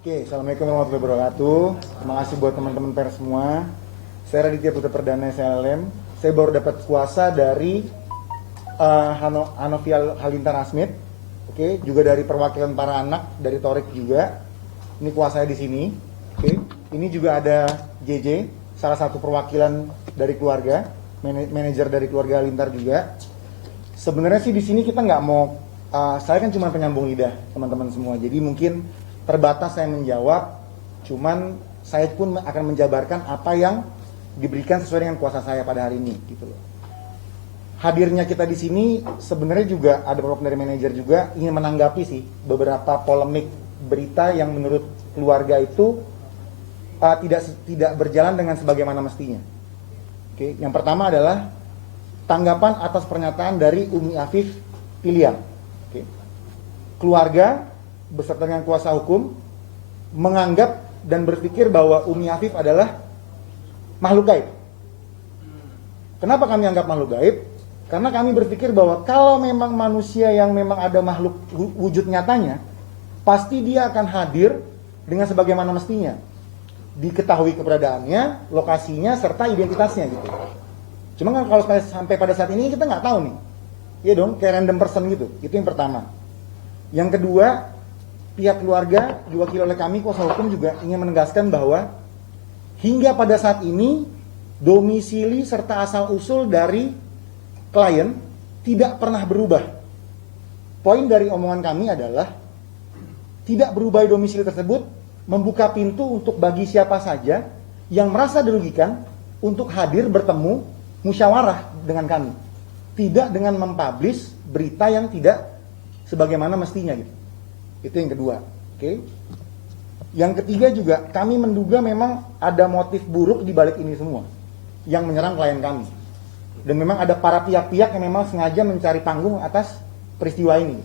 Oke, Assalamualaikum warahmatullahi wabarakatuh. Terima kasih buat teman-teman pers semua. Saya Raditya Putra Perdana SLM. Saya baru dapat kuasa dari Hanovial Halintar Asmit. Oke, juga dari perwakilan para anak dari Torik juga. Ini kuasanya di sini. Oke, ini juga ada JJ, salah satu perwakilan dari keluarga, manajer dari keluarga Halintar juga. Sebenarnya sih di sini kita nggak mau, saya kan cuma penyambung lidah teman-teman semua. Jadi mungkin terbatas saya menjawab, cuman saya pun akan menjabarkan apa yang diberikan sesuai dengan kuasa saya pada hari ini, gitu loh. Hadirnya kita di sini sebenarnya juga ada beberapa dari manajer juga ingin menanggapi sih beberapa polemik berita yang menurut keluarga itu tidak berjalan dengan sebagaimana mestinya. Oke, yang pertama adalah tanggapan atas pernyataan dari Umi Afif Piliang. Oke. Keluarga beserta dengan kuasa hukum menganggap dan berpikir bahwa Umi Afif adalah makhluk gaib. Kenapa kami anggap makhluk gaib? Karena kami berpikir bahwa kalau memang manusia yang memang ada makhluk wujud nyatanya, pasti dia akan hadir dengan sebagaimana mestinya. Diketahui keberadaannya, lokasinya, serta identitasnya gitu. Cuma kan kalau sampai pada saat ini kita nggak tahu nih. Iya dong, kayak random person gitu. Itu yang pertama. Yang kedua, pihak keluarga diwakili oleh kami kuasa hukum juga ingin menegaskan bahwa hingga pada saat ini domisili serta asal usul dari klien tidak pernah berubah. Poin dari omongan kami adalah tidak berubah domisili tersebut membuka pintu untuk bagi siapa saja yang merasa dirugikan untuk hadir bertemu musyawarah dengan kami. Tidak dengan mempublish berita yang tidak sebagaimana mestinya gitu. Itu yang kedua, oke. Yang ketiga juga kami menduga memang ada motif buruk di balik ini semua yang menyerang klien kami. Dan memang ada para pihak-pihak yang memang sengaja mencari panggung atas peristiwa ini.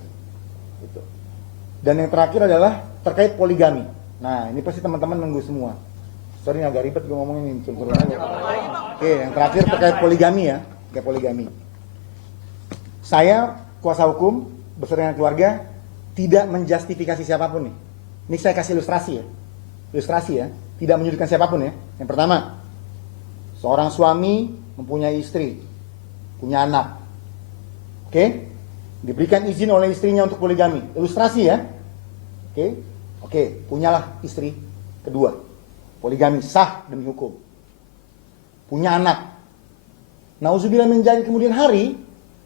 Gitu. Dan yang terakhir adalah terkait poligami. Nah, ini pasti teman-teman nunggu semua. Sorry agak ribet gue ngomongin ini. Oke, yang terakhir terkait poligami ya, terkait poligami. Saya kuasa hukum beserta dengan keluarga tidak menjustifikasi siapapun nih. Ini saya kasih ilustrasi ya. Ilustrasi ya, tidak menyudutkan siapapun ya. Yang pertama, seorang suami mempunyai istri, punya anak. Oke? Diberikan izin oleh istrinya untuk poligami. Ilustrasi ya. Oke? Oke, punyalah istri kedua. Poligami sah demi hukum. Punya anak. Nauzubillah min dzalik, kemudian hari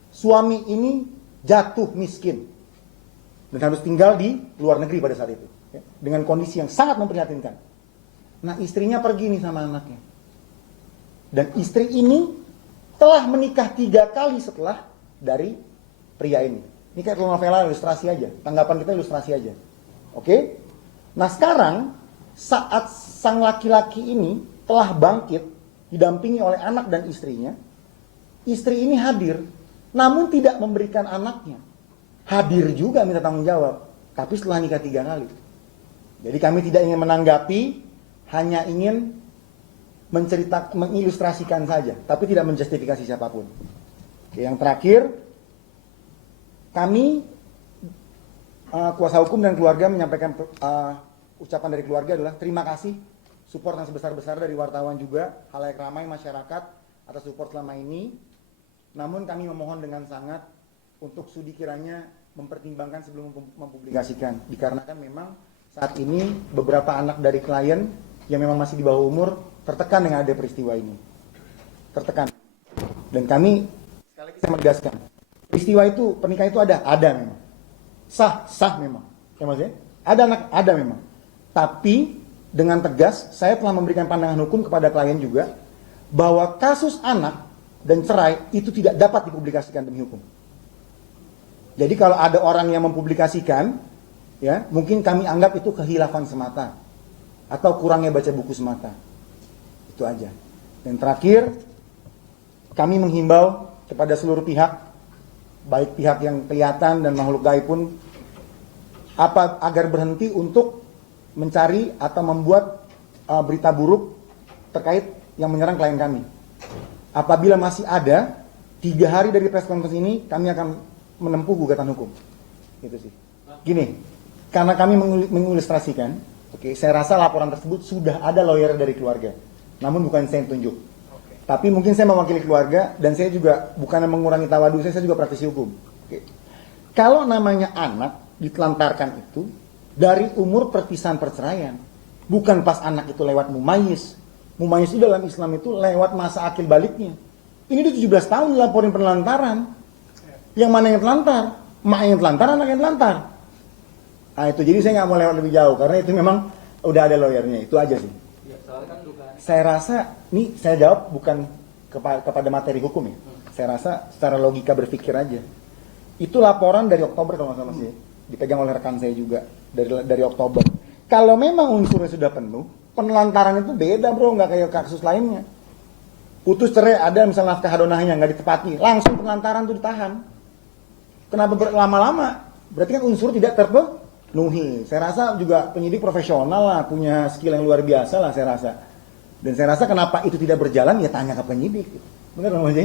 suami ini jatuh miskin dan harus tinggal di luar negeri pada saat itu ya, dengan kondisi yang sangat memprihatinkan. Nah, istrinya pergi nih sama anaknya, dan istri ini telah menikah 3 kali setelah dari pria ini. Ini kayak novela ilustrasi aja, tanggapan kita ilustrasi aja. Oke? Nah, sekarang saat sang laki-laki ini telah bangkit didampingi oleh anak dan istrinya, istri ini hadir namun tidak memberikan anaknya. Hadir juga minta tanggung jawab, tapi setelah nikah 3 kali. Jadi kami tidak ingin menanggapi, hanya ingin mengilustrasikan saja, tapi tidak menjustifikasi siapapun. Oke, yang terakhir, kami kuasa hukum dan keluarga menyampaikan ucapan dari keluarga adalah terima kasih support yang sebesar-besar dari wartawan juga, halayak ramai masyarakat atas support selama ini. Namun kami memohon dengan sangat untuk studi kiranya mempertimbangkan sebelum mempublikasikan, dikarenakan memang saat ini beberapa anak dari klien yang memang masih di bawah umur tertekan dengan ada peristiwa ini, tertekan. Dan kami sekali lagi saya menegaskan, peristiwa itu, pernikahan itu ada memang, sah memang, ya maksudnya ada memang. Tapi dengan tegas saya telah memberikan pandangan hukum kepada klien juga bahwa kasus anak dan cerai itu tidak dapat dipublikasikan demi hukum. Jadi kalau ada orang yang mempublikasikan, ya mungkin kami anggap itu kehilafan semata atau kurangnya baca buku semata. Itu aja. Dan terakhir, kami menghimbau kepada seluruh pihak, baik pihak yang kelihatan dan makhluk gaib pun, agar berhenti untuk mencari atau membuat berita buruk terkait yang menyerang klien kami. Apabila masih ada, 3 hari dari press conference ini kami akan menempuh gugatan hukum. Gitu sih. Gini, karena kami mengilustrasikan, Oke, saya rasa laporan tersebut sudah ada lawyer dari keluarga. Namun bukan saya yang tunjuk. Tapi mungkin saya mewakili keluarga dan saya juga bukan mengurangi tawadu saya juga praktisi hukum. Oke. Kalau namanya anak ditelantarkan itu dari umur perpisahan perceraian, bukan pas anak itu lewat mumayyiz. Mumayyiz itu dalam Islam itu lewat masa akil baliknya. Ini udah 17 tahun dilaporin penelantaran. Yang mana yang telantar? Mak yang telantar, anak yang telantar. Nah itu, jadi saya nggak mau lewat lebih jauh karena itu memang udah ada lawyernya, itu aja sih. Saya rasa, ini saya jawab bukan kepada materi hukum ya. Saya rasa secara logika berpikir aja. Itu laporan dari Oktober kalau nggak salah sih, dipegang oleh rekan saya juga dari Oktober. Kalau memang unsurnya sudah penuh, penelantaran itu beda bro, nggak kayak kasus lainnya. Putus cerai ada misalnya nafkah hadonahnya nggak ditepati, langsung penelantaran itu ditahan. Kenapa lama-lama? Berarti kan unsur tidak terpenuhi. Saya rasa juga penyidik profesional lah, punya skill yang luar biasa lah saya rasa. Dan saya rasa kenapa itu tidak berjalan ya tanya ke penyidik. Bener dong Mas?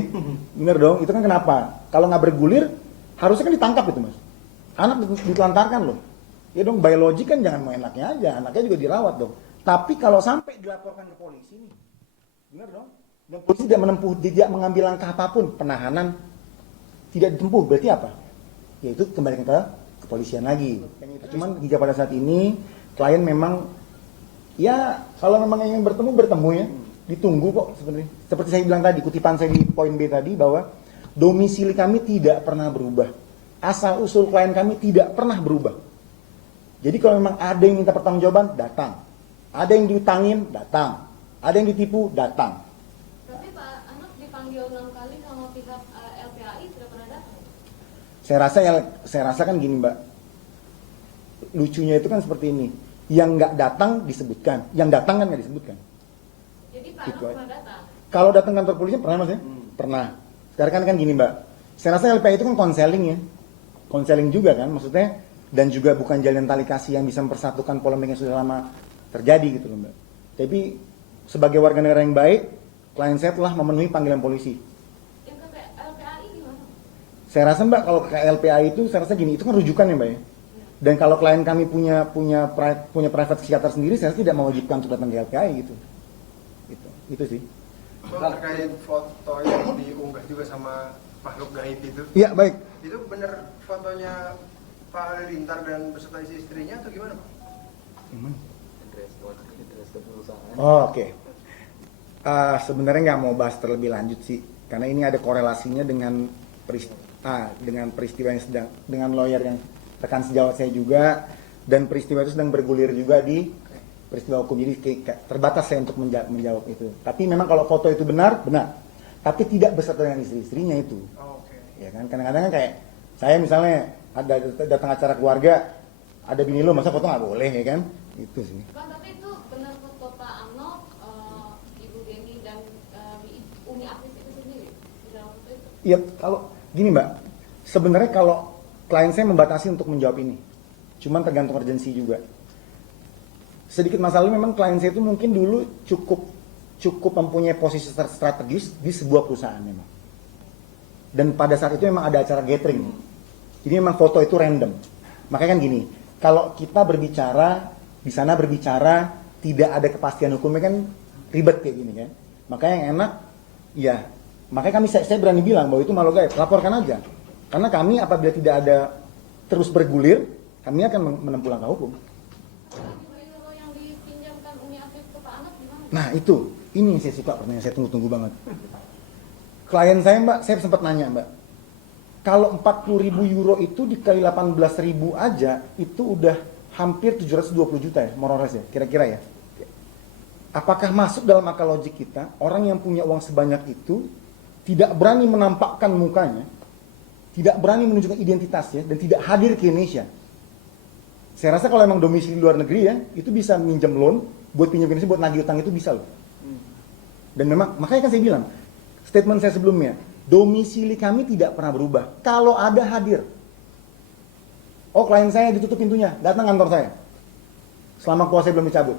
Bener dong, itu kan kenapa? Kalau nggak bergulir harusnya kan ditangkap itu Mas. Anak ditelantarkan loh. Ya dong, biologi kan jangan mau enaknya aja, anaknya juga dirawat dong. Tapi kalau sampai dilaporkan ke polisi nih, bener dong? Dan polisi tidak mengambil langkah apapun, penahanan tidak ditempuh, berarti apa? Yaitu kembalikan ke kepolisian lagi. Cuman hingga pada saat ini klien memang ya kalau memang ingin bertemu ya, ditunggu kok sebenarnya. Seperti saya bilang tadi, kutipan saya di poin B tadi bahwa domisili kami tidak pernah berubah. Asal usul klien kami tidak pernah berubah. Jadi kalau memang ada yang minta pertanggungjawaban, datang. Ada yang diutangin, datang. Ada yang ditipu, datang. Tapi Pak Anak dipanggil 6 kali sama pihak LPAI tidak pernah datang. Saya rasa kan gini Mbak. Lucunya itu kan seperti ini. Yang nggak datang disebutkan, yang datang kan nggak disebutkan. Jadi Pak Gitu Anak aja. pernah datang. Kalau datang kantor polisi pernah Mas ya? Pernah. Sekarang kan gini Mbak. Saya rasa LPAI itu kan konseling ya. Konseling juga kan maksudnya. Dan juga bukan jalan tali kasih yang bisa mempersatukan polemik yang sudah lama terjadi gitu loh Mbak. Tapi sebagai warga negara yang baik, klien saya telah memenuhi panggilan polisi. Yang ke LPAI gimana? Saya rasa Mbak kalau ke LPAI itu saya rasa gini, itu kan rujukan ya Mbak ya. Dan kalau klien kami punya private psikiater sendiri, saya rasa tidak mewajibkan untuk datang ke LPAI gitu. Itu sih. Terkait foto yang diunggah juga sama makhluk gaib itu. Iya baik. Itu benar fotonya Pak Halilintar dan beserta istrinya atau gimana Pak? Oh, oke. Sebenarnya nggak mau bahas terlebih lanjut sih, karena ini ada korelasinya dengan peristiwa yang sedang dengan lawyer yang rekan sejawat saya juga, dan peristiwa itu sedang bergulir juga di peristiwa hukum. Jadi terbatas saya untuk menjawab itu. Tapi memang kalau foto itu benar, tapi tidak beserta dengan istri-istrinya itu. Oh, oke. Ya kan, kadang-kadang kan kayak saya misalnya ada datang acara keluarga, ada bini lo, masa foto nggak boleh ya kan? Itu sih. Bang, tapi itu benar foto Pak Ano, Ibu Deni dan Umi Afif itu sendiri di dalam foto itu? Iya, kalau gini Mbak, sebenarnya kalau klien saya membatasi untuk menjawab ini, cuman tergantung urgensi juga. Sedikit masalahnya memang klien saya itu mungkin dulu cukup mempunyai posisi strategis di sebuah perusahaan memang. Dan pada saat itu memang ada acara gathering. Jadi memang foto itu random. Makanya kan gini, kalau kita berbicara di sana tidak ada kepastian hukumnya kan ribet kayak gini kan. Makanya yang enak, ya makanya saya berani bilang bahwa itu malu gaib, laporkan aja. Karena kami apabila tidak ada terus bergulir, kami akan menempuh langkah hukum. Euro yang dipinjamkan Umi Afif ke Pak Anak gimana? Nah itu, ini yang saya suka pertanyaan, saya tunggu-tunggu banget. Klien saya Mbak, saya sempat nanya Mbak, kalau 40.000 euro itu dikali 18.000 aja, itu udah hampir 720 juta ya, more or less ya, kira-kira ya. Apakah masuk dalam akal logik kita, orang yang punya uang sebanyak itu, tidak berani menampakkan mukanya, tidak berani menunjukkan identitasnya, dan tidak hadir ke Indonesia? Saya rasa kalau emang domisili luar negeri ya, itu bisa minjem loan, buat pinjam ke Indonesia, buat nagih utang itu bisa loh. Dan memang, makanya kan saya bilang, statement saya sebelumnya, domisili kami tidak pernah berubah. Kalau ada hadir. Oh klien saya ditutup pintunya, datang kantor saya. Selama kuasa belum dicabut.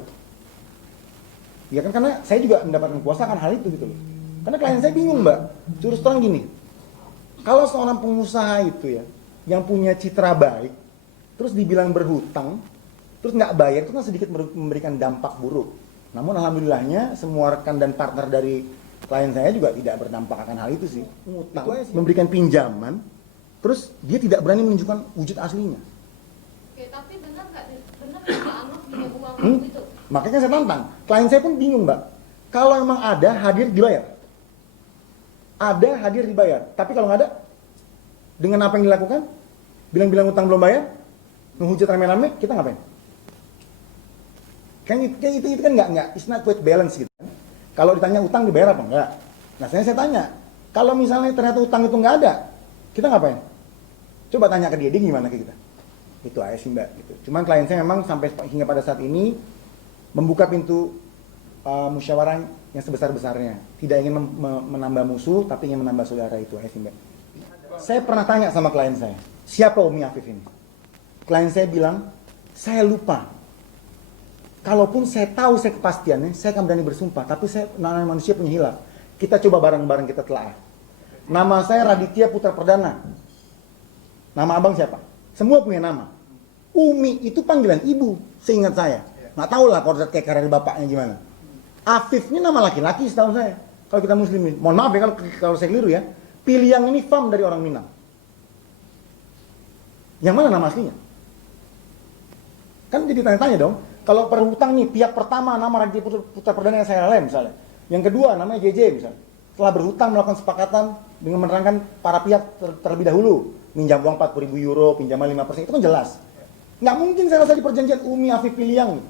Ya kan karena saya juga mendapatkan kuasa akan hal itu gitu loh. Karena klien saya bingung Mbak. Terus terang gini. Kalau seorang pengusaha itu ya, yang punya citra baik, terus dibilang berhutang, terus nggak bayar itu kan sedikit memberikan dampak buruk. Namun alhamdulillahnya semua rekan dan partner dari klien saya juga tidak berdampak akan hal itu sih. Ngutang, memberikan pinjaman, terus dia tidak berani menunjukkan wujud aslinya. Oke, tapi benar nggak Pak Anok punya uang itu? Makanya saya tantang. Klien saya pun bingung, Mbak. Kalau emang ada, hadir dibayar. Ada, hadir dibayar. Tapi kalau nggak ada, dengan apa yang dilakukan, bilang-bilang utang belum bayar, menghujat rame-rame, kita ngapain? Kan itu kan nggak, it's not quite balance gitu kan. Kalau ditanya utang dibayar apa enggak? Nah saya tanya, kalau misalnya ternyata utang itu nggak ada, kita ngapain? Coba tanya ke dia gimana ke kita? Itu aja sih Mbak. Gitu. Cuman klien saya memang sampai hingga pada saat ini membuka pintu musyawarah yang sebesar-besarnya. Tidak ingin menambah musuh, tapi ingin menambah saudara, itu aja sih Mbak. Saya pernah tanya sama klien saya, siapa Umi Afif ini? Klien saya bilang, saya lupa. Kalaupun saya tahu saya kepastiannya, saya akan berani bersumpah. Tapi saya namanya manusia punya hilaf. Kita coba bareng-bareng kita telah. Nama saya Raditya Putra Perdana. Nama abang siapa? Semua punya nama. Umi itu panggilan ibu, seingat saya. Nggak tahu lah kodrat kayak karir bapaknya gimana. Afif ini nama laki-laki setahu saya. Kalau kita muslimin. Mohon maaf ya kalau saya keliru ya. Piliang ini fam dari orang Minang. Yang mana nama aslinya? Kan jadi tanya-tanya dong. Kalau perhutang nih, pihak pertama nama Raditya Putra Perdana yang saya lem misalnya. Yang kedua namanya JJ misalnya. Setelah berhutang melakukan sepakatan dengan menerangkan para pihak terlebih dahulu. Minjam uang 40.000 euro, pinjaman 5%, itu kan jelas. Nggak mungkin saya rasa di perjanjian Umi Afif Piliang.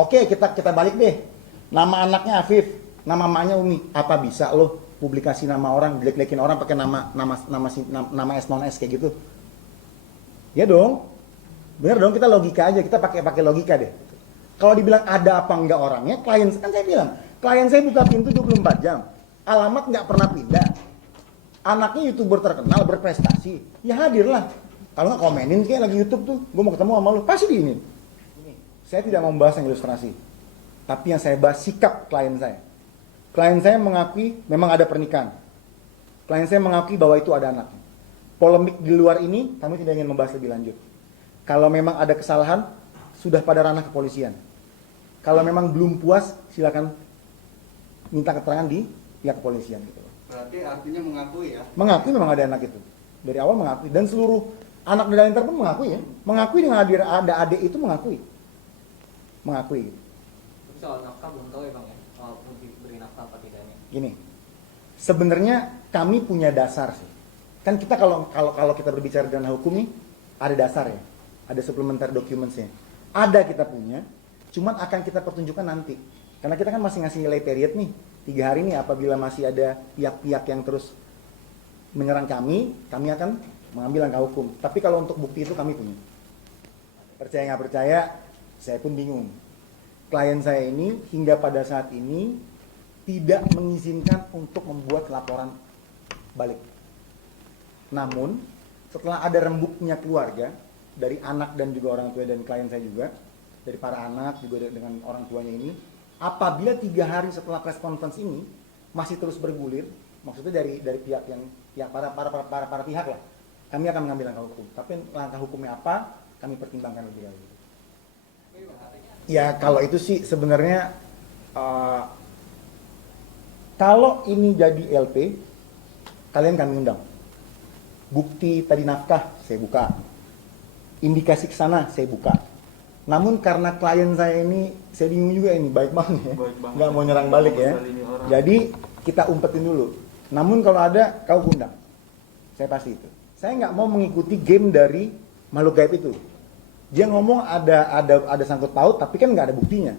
Oke, kita balik deh. Nama anaknya Afif, nama emaknya Umi. Apa bisa loh publikasi nama orang, jelek-jelekin orang pakai nama S non S kayak gitu? Ya dong. Bener dong, kita logika aja, kita pakai logika deh. Kalau dibilang ada apa enggak orangnya, klien kan saya bilang, klien saya buka pintu 24 jam. Alamat nggak pernah pindah. Anaknya YouTuber terkenal, berprestasi, ya hadirlah. Kalau nggak komenin kayak lagi YouTube tuh, gue mau ketemu sama lu, pasti di ini. Saya tidak mau membahas yang ilustrasi, tapi yang saya bahas sikap klien saya. Klien saya mengakui memang ada pernikahan. Klien saya mengakui bahwa itu ada anaknya. Polemik di luar ini, kami tidak ingin membahas lebih lanjut. Kalau memang ada kesalahan, sudah pada ranah kepolisian. Kalau memang belum puas, silakan minta keterangan di pihak kepolisian. Gitu. Berarti artinya mengakui ya? Mengakui memang ada anak itu. Dari awal mengakui. Dan seluruh anak dari Inter pun mengakui ya. Mengakui dengan ada adik itu mengakui. Mengakui. Tapi soal nafkah belum tahu ya Bang ya? Soal beri nafkah apa tidaknya? Gini, sebenarnya kami punya dasar sih. Kan kita kalau kita berbicara dengan hukum nih, ada dasar ya. Ada supplementary documents-nya. Ada kita punya, cuman akan kita pertunjukkan nanti. Karena kita kan masih ngasih nilai period nih. 3 hari nih apabila masih ada pihak-pihak yang terus menyerang kami akan mengambil langkah hukum. Tapi kalau untuk bukti itu kami punya. Percaya nggak percaya, saya pun bingung. Klien saya ini hingga pada saat ini tidak mengizinkan untuk membuat laporan balik. Namun, setelah ada rembuknya keluarga, dari anak dan juga orang tua dan klien saya juga, dari para anak juga dengan orang tuanya ini, apabila 3 hari setelah press conference ini masih terus bergulir, maksudnya dari pihak yang para pihak lah, kami akan mengambil langkah hukum. Tapi langkah hukumnya apa, kami pertimbangkan lebih dahulu. Ya kalau itu sih sebenarnya kalau ini jadi LP, kalian kami undang. Bukti tadi nafkah saya buka. Indikasi ke sana saya buka. Namun karena klien saya ini, saya bingung juga ini, baik banget ya. Nggak mau nyerang balik ya. Jadi kita umpetin dulu. Namun kalau ada, kau undang. Saya pasti itu. Saya nggak mau mengikuti game dari makhluk gaib itu. Dia ngomong ada sangkut paut, tapi kan nggak ada buktinya.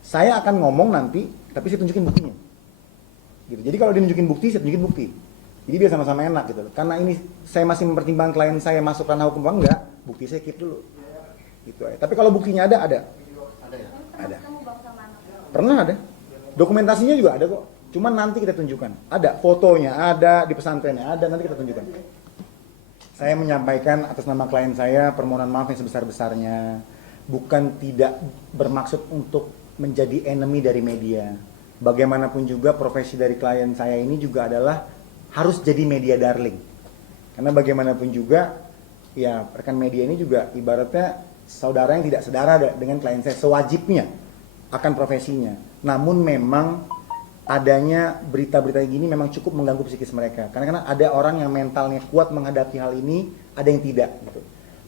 Saya akan ngomong nanti, tapi saya tunjukin buktinya. Gitu. Jadi kalau dia nunjukin bukti, saya tunjukin bukti. Jadi biar sama-sama enak gitu. Karena ini saya masih mempertimbangkan klien saya masuk ranah hukum apa enggak, bukti saya keep dulu. Gitu aja. Tapi kalau buktinya ada. Ada ya? Ada. Pernah ada. Dokumentasinya juga ada kok. Cuman nanti kita tunjukkan. Ada fotonya, ada di pesantrennya, ada, nanti kita tunjukkan. Saya menyampaikan atas nama klien saya permohonan maaf yang sebesar-besarnya. Bukan tidak bermaksud untuk menjadi enemy dari media. Bagaimanapun juga profesi dari klien saya ini juga adalah harus jadi media darling. Karena bagaimanapun juga ya rekan media ini juga ibaratnya saudara yang tidak sedara dengan klien saya sewajibnya akan profesinya. Namun memang adanya berita-berita gini memang cukup mengganggu psikis mereka. Karena ada orang yang mentalnya kuat menghadapi hal ini, ada yang tidak gitu.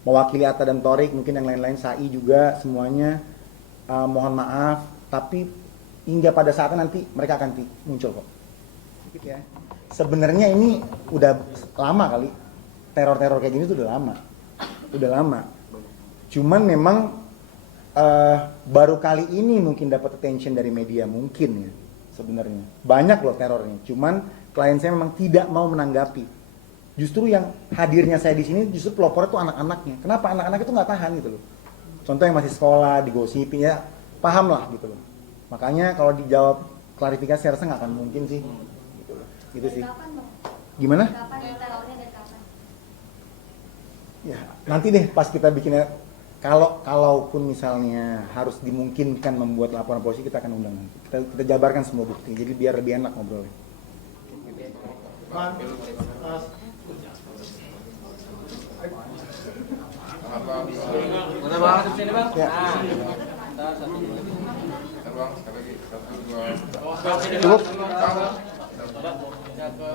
Mewakili Atta dan Torik, mungkin yang lain-lain, Sai juga, semuanya mohon maaf, tapi hingga pada saatnya nanti mereka akan muncul kok. Gitu ya. Sebenarnya ini udah lama kali, teror-teror kayak gini tuh udah lama. Cuman memang baru kali ini mungkin dapat attention dari media mungkin ya sebenarnya. Banyak loh terornya, cuman klien saya memang tidak mau menanggapi. Justru yang hadirnya saya di sini justru pelopornya tuh anak-anaknya. Kenapa anak-anak itu nggak tahan gitu loh? Contoh yang masih sekolah, digosipin ya, paham lah gitu loh. Makanya kalau dijawab klarifikasi saya rasa nggak akan mungkin sih. Gitu loh. Gitu sih. Kapan, Bang? Gimana? Kapan terornya dan kapan? Ya, nanti deh pas kita bikinnya, kalaupun misalnya harus dimungkinkan membuat laporan polisi, kita akan undang nanti. Kita jabarkan semua bukti, jadi biar lebih enak ngobrolnya. Boleh banget di sini bang. Ya. Nah, satu dua. Bang, sekali lagi, 1, 2. Cukup? Ya ke